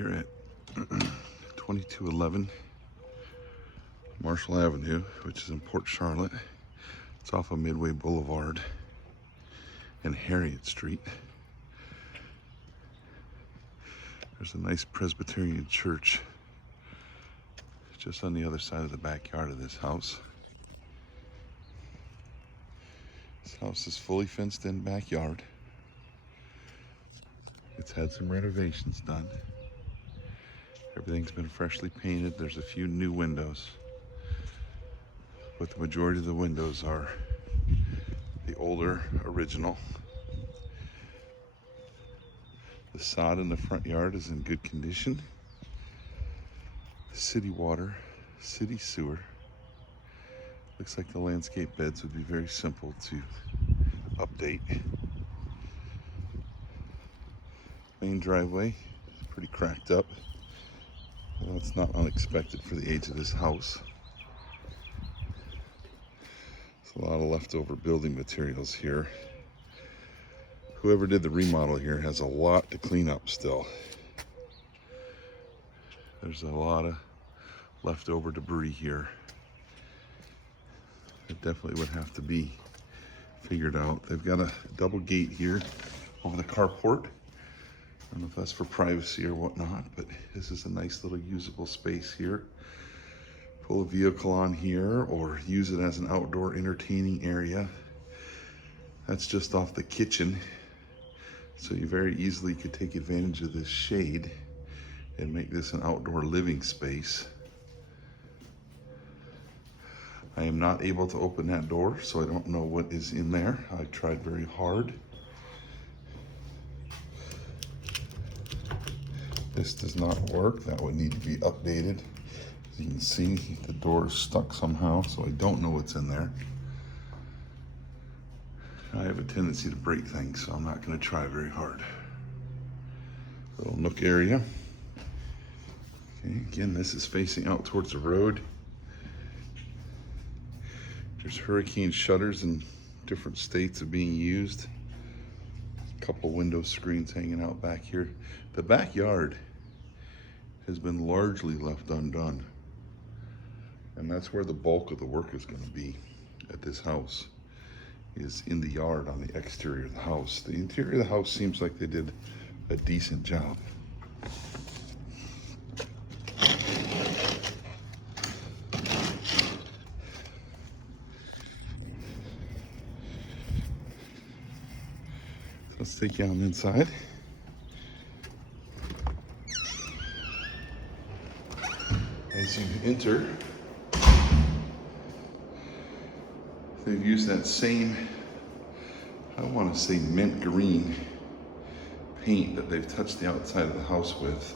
here at 2211 Marshall Avenue, which is in Port Charlotte. It's off of Midway Boulevard and Harriet Street. There's a nice Presbyterian church just on the other side of the backyard of this house. This house is fully fenced in backyard. It's had some renovations done. Everything's been freshly painted. There's a few new windows, but the majority of the windows are the older original. The sod in the front yard is in good condition. City water, city sewer. Looks like the landscape beds would be very simple to update. Main driveway is pretty cracked up. Well, that's not unexpected for the age of this house. There's a lot of leftover building materials here. Whoever did the remodel here has a lot to clean up still. There's a lot of leftover debris here. It definitely would have to be figured out. They've got a double gate here over the carport. I don't know if that's for privacy or whatnot, but this is a nice little usable space here. Pull a vehicle on here or use it as an outdoor entertaining area. That's just off the kitchen. So you very easily could take advantage of this shade and make this an outdoor living space. I am not able to open that door, so I don't know what is in there. I tried very hard. This does not work. That would need to be updated. As you can see, the door is stuck somehow, so I don't know what's in there. I have a tendency to break things, so I'm not going to try very hard. Little nook area. Okay, again, this is facing out towards the road. There's hurricane shutters in different states of being used. A couple window screens hanging out back here. The backyard has been largely left undone. And that's where the bulk of the work is going to be at this house, is in the yard on the exterior of the house. The interior of the house seems like they did a decent job. Let's take you on inside. As you enter, they've used that same, I want to say mint green paint that they've touched the outside of the house with.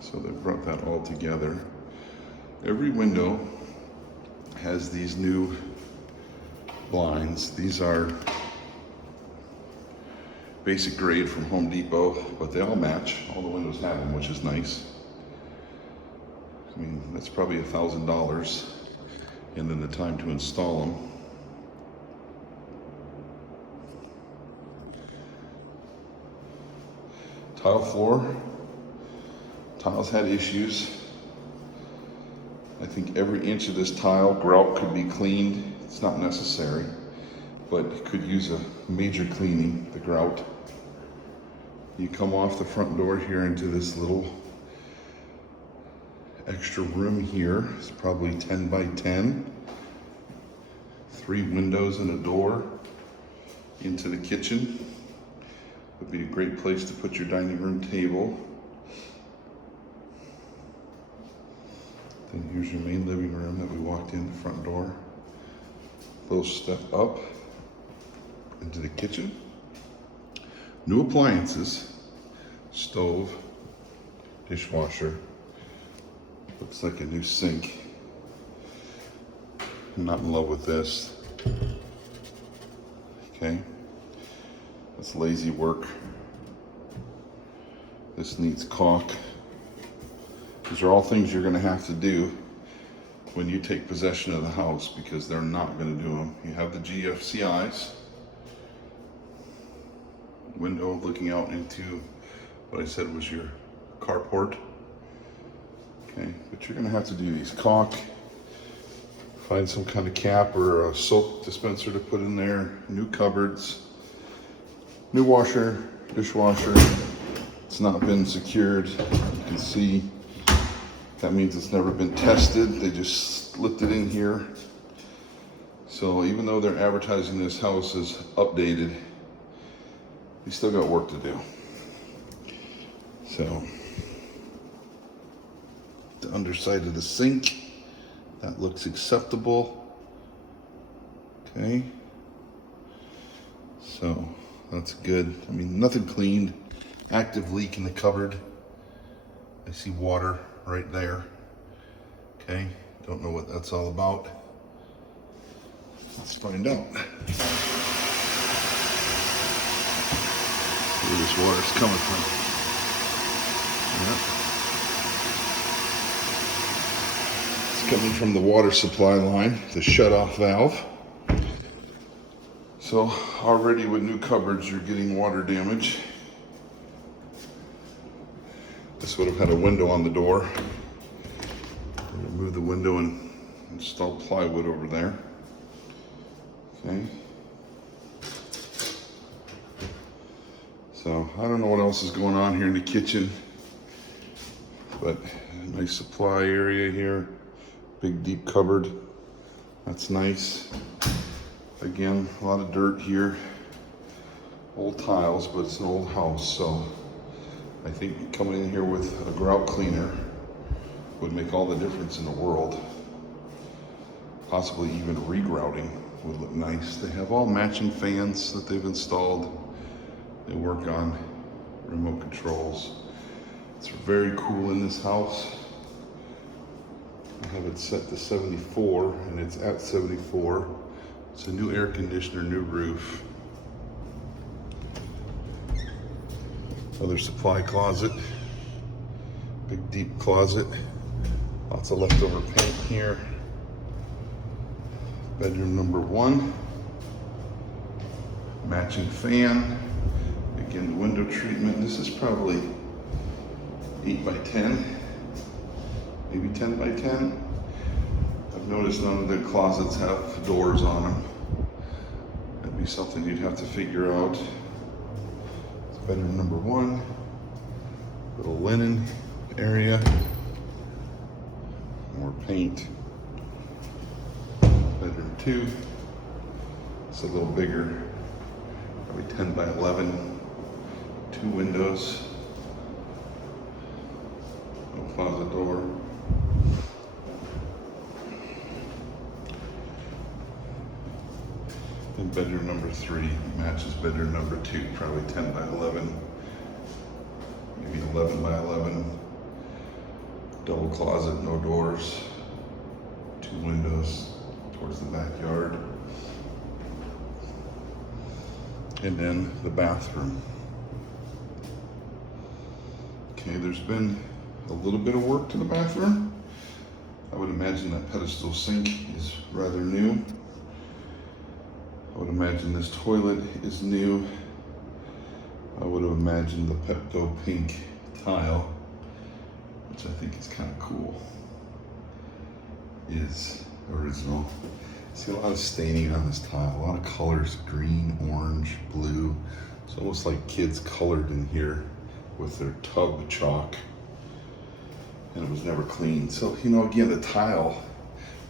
So they've brought that all together. Every window has these new blinds. These are basic grade from Home Depot, but they all match. All the windows have them, which is nice. I mean, that's probably $1,000, and then the time to install them. Tile floor. Tiles had issues. I think every inch of this tile grout could be cleaned. It's not necessary, but it could use a major cleaning, the grout. You come off the front door here into this little extra room here. It's probably 10 by 10. 3 windows and a door into the kitchen. Would be a great place to put your dining room table. Then here's your main living room that we walked in the front door. Little step up into the kitchen. New appliances, stove, dishwasher. Looks like a new sink. I'm not in love with this. Okay. That's lazy work. This needs caulk. These are all things you're going to have to do when you take possession of the house, because they're not going to do them. You have the GFCIs. Window looking out into what I said was your carport. Okay, but you're gonna have to do these caulk, find some kind of cap or a soap dispenser to put in there, new cupboards, new washer, dishwasher. It's not been secured. You can see that means it's never been tested. They just slipped it in here. So even though they're advertising this house is updated, we still got work to do. So the underside of the sink, that looks acceptable. Okay. So that's good. I mean, nothing cleaned. Active leak in the cupboard. I see water right there. Okay, don't know what that's all about. Let's find out. Where this water's coming from. Yep. It's coming from the water supply line, the shut-off valve. So already with new cupboards, you're getting water damage. This would have had a window on the door. Remove the window and install plywood over there. Okay. So I don't know what else is going on here in the kitchen, but nice supply area here. Big deep cupboard. That's nice. Again, a lot of dirt here. Old tiles, but it's an old house, so I think coming in here with a grout cleaner would make all the difference in the world. Possibly even regrouting would look nice. They have all matching fans that they've installed. They work on remote controls. It's very cool in this house. I have it set to 74 and it's at 74. It's a new air conditioner, new roof. Another supply closet, big deep closet, lots of leftover paint here. Bedroom number 1, matching fan. Again, the window treatment. This is probably 8 by 10, maybe 10 by 10. I've noticed none of the closets have doors on them. That'd be something you'd have to figure out. Bedroom number 1, little linen area, more paint. Bedroom 2, it's a little bigger, probably 10 by 11, 2 windows, no closet door. And bedroom number 3 matches bedroom number 2, probably 10 by 11, maybe 11 by 11. Double closet, no doors, 2 windows towards the backyard. And then the bathroom. Okay, there's been a little bit of work to the bathroom. I would imagine that pedestal sink is rather new. I would imagine this toilet is new. I would have imagined the Pepto pink tile, which I think is kind of cool, is original. See a lot of staining on this tile, a lot of colors, green, orange, blue. It's almost like kids colored in here with their tub chalk, and it was never cleaned. So, you know, again, the tile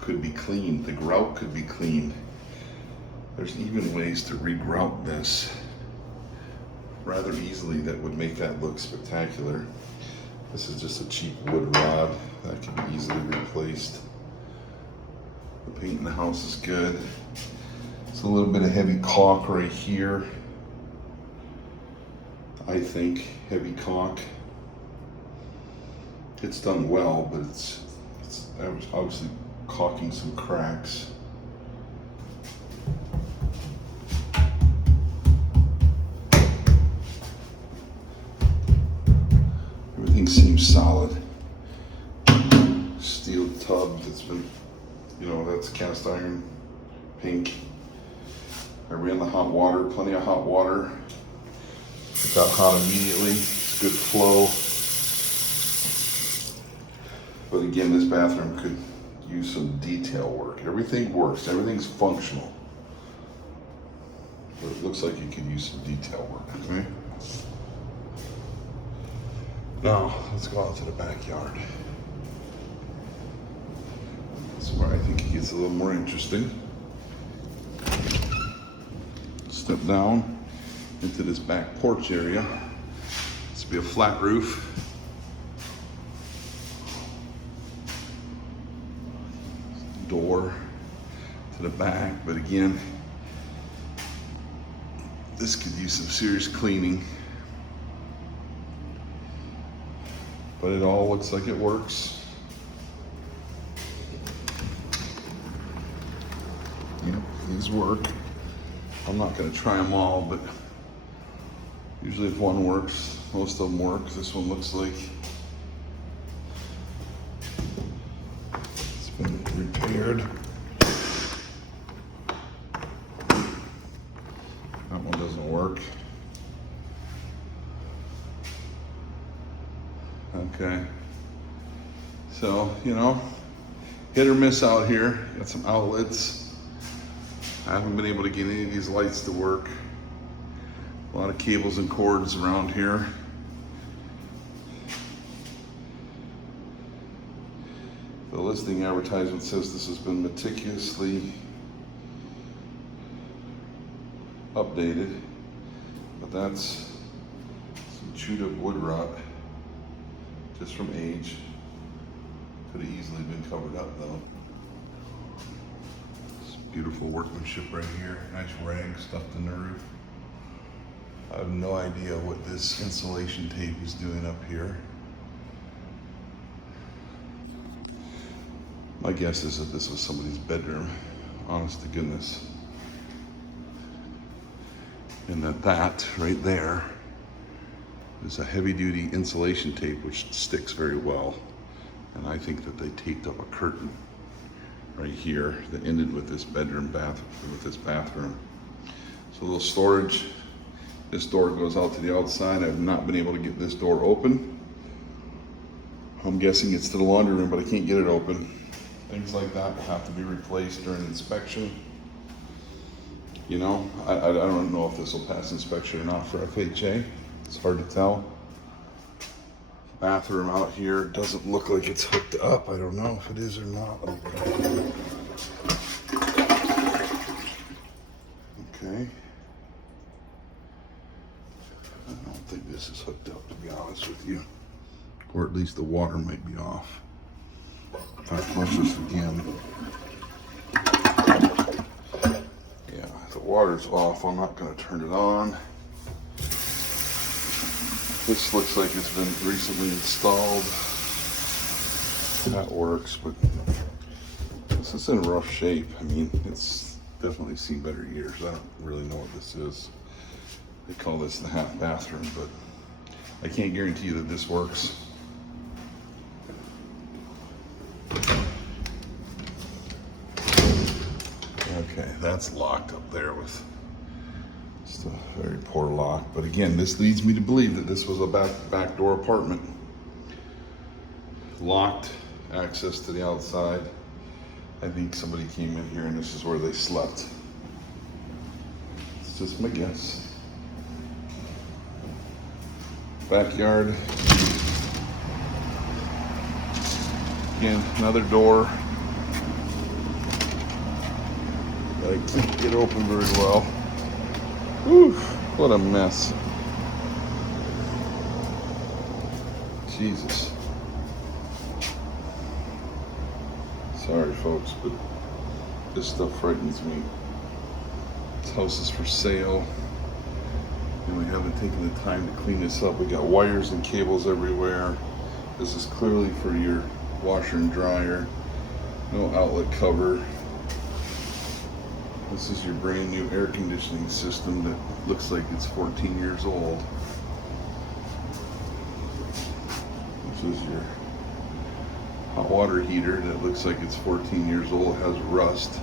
could be cleaned, the grout could be cleaned. There's even ways to regrout this rather easily that would make that look spectacular. This is just a cheap wood rod that can be easily replaced. The paint in the house is good. It's a little bit of heavy caulk right here. I think heavy caulk. It's done well, but it's obviously caulking some cracks. Everything seems solid. Steel tub that's been, you know, that's cast iron, pink. I ran the hot water, plenty of hot water. It got hot immediately. It's good flow. But again, this bathroom could use some detail work. Everything works, everything's functional. But it looks like it could use some detail work, okay? Now, let's go out to the backyard. That's where I think it gets a little more interesting. Step down into this back porch area. This will be a flat roof. Door to the back, but again, this could use some serious cleaning. But it all looks like it works. Yep, these work. I'm not going to try them all, but usually if one works, most of them work. This one looks like it's been repaired. That one doesn't work. Okay. So, you know, hit or miss out here. Got some outlets. I haven't been able to get any of these lights to work. A lot of cables and cords around here. The listing advertisement says this has been meticulously updated, but that's some chewed up wood rot just from age. Could have easily been covered up though. Beautiful workmanship right here. Nice rag stuffed in the roof. I have no idea what this insulation tape is doing up here. My guess is that this was somebody's bedroom, honest to goodness. And that right there is a heavy duty insulation tape which sticks very well. And I think that they taped up a curtain right here that ended with this bathroom. So a little storage. This door goes out to the outside. I've not been able to get this door open. I'm guessing it's to the laundry room, but I can't get it open. Things like that will have to be replaced during inspection. You know, I don't know if this will pass inspection or not for FHA. It's hard to tell. Bathroom out here doesn't look like it's hooked up. I don't know if it is or not. Okay. I don't think this is hooked up, to be honest with you. Or at least the water might be off. If I flush this again. Yeah, the water's off. I'm not going to turn it on. This looks like it's been recently installed. That works, but this is in rough shape. I mean, it's definitely seen better years. I don't really know what this is. They call this the half bathroom, but I can't guarantee you that this works. Okay, that's locked up there with just a very poor lock. But again, this leads me to believe that this was a backdoor apartment. Locked, access to the outside. I think somebody came in here and this is where they slept. It's just my guess. Backyard. Again, another door that I can't get open very well. Whew, what a mess. Jesus. Sorry folks, but this stuff frightens me. This house is for sale, and we haven't taken the time to clean this up. We got wires and cables everywhere. This is clearly for your washer and dryer. No outlet cover. This is your brand new air conditioning system that looks like it's 14 years old. This is your hot water heater that looks like it's 14 years old, has rust.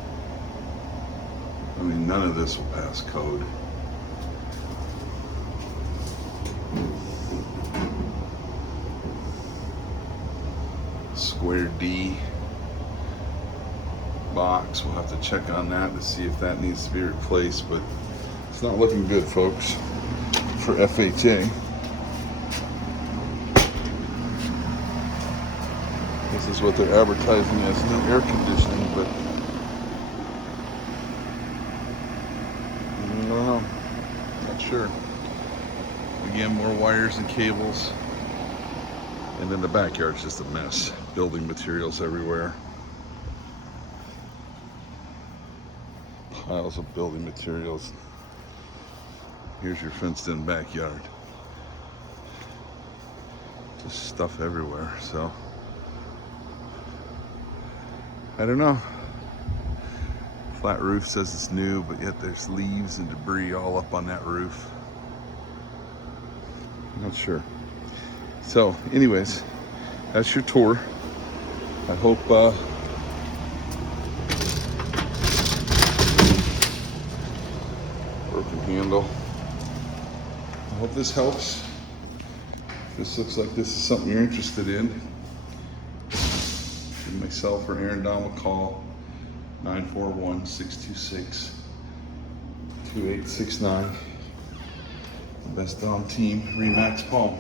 I mean, none of this will pass code. square D box. We'll have to check on that to see if that needs to be replaced, but it's not looking good, folks, for FHA. This is what they're advertising as new air conditioning, but I don't know. Not sure. Again, more wires and cables. And then the backyard's just a mess. Building materials everywhere. Piles of building materials. Here's your fenced-in backyard. Just stuff everywhere, so I don't know. Flat roof says it's new, but yet there's leaves and debris all up on that roof. I'm not sure. So anyways, that's your tour. I hope broken handle. I hope this helps. If this looks like this is something you're interested in, give myself or Aaron Dom a call. 941-626-2869. The best Dom team, Remax Palm.